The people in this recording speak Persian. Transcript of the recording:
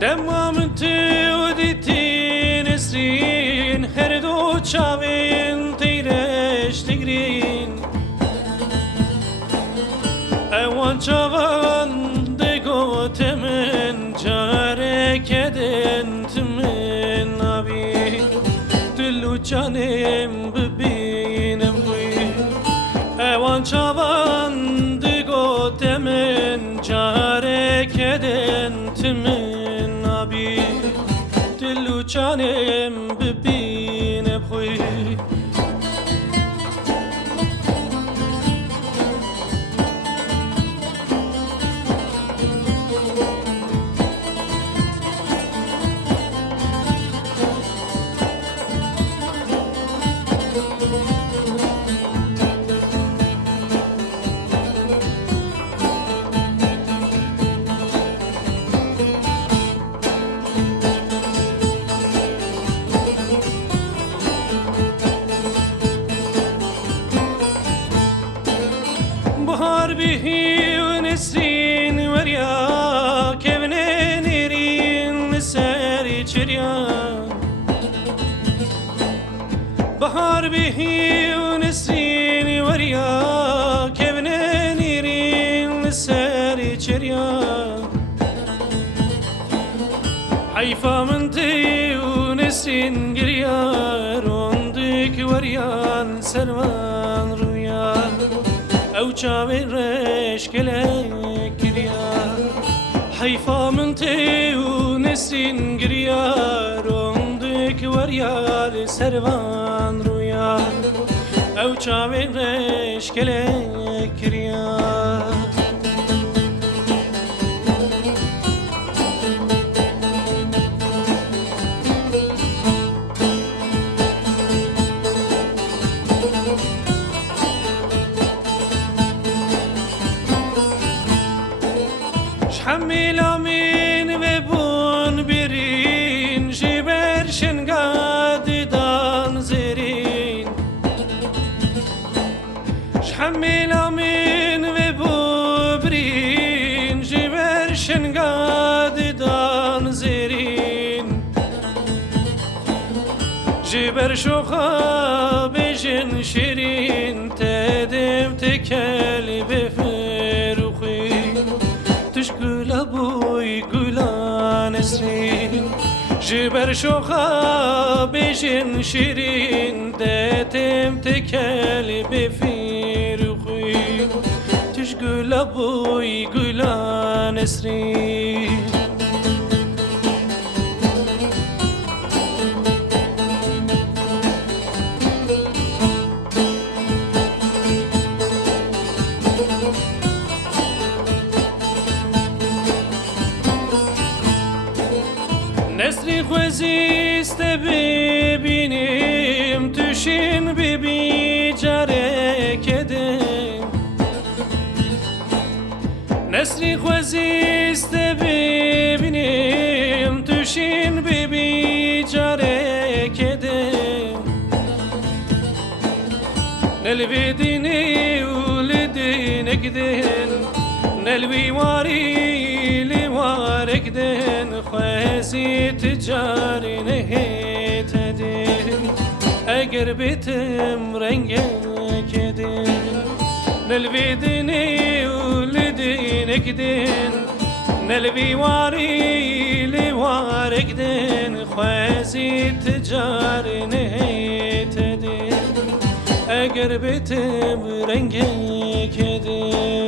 دمام تو دیتی نسرین هر دو چاوین تیرش تگرین اوان چاوان دگو تمن جاره کدن تمن نبی دلو جانم ببینم خوی اوان چاوان دگو تمن جاره کدن تمن نبی دلو جانم ببینم خوی بهار بهی و نسرین وریا کبن نیرین سری چریا بهار بهی و نسرین وریا کبن نیرین سری چریا حیفا من تی و نسرین گریا روندک وریان سروان رویا او چاوی رش کلک گریا حیفا من تی و نسرین گریا روندک وریال سروان رویا او چاوی رش کلک گریا حمیلا من و بون برین جبر شنگاد دان زرین حمیلا من و بون برین جبر شنگاد دان زرین جبر شوخا بجن شیرین تدم تکلی بفروخی تشكل أبوي قولان نسرين جبر شوخا بجن شيرين داتم تكالي بفير خوي تشكل أبوي قولان نسرين نسری خوزیست ببینیم توشین ببی جاره کدیم نسری خوزیست ببینیم توشین ببی جاره کدیم نلوی دینی ولدی نکدین نلوی واری لوارك دين خوازي تجاري نهيت دين أقربتم رنجك دين نلبي ديني ولدينك دين نلبي واري لوارك دين خوازي تجاري نهيت دين أقربتم رنجك دين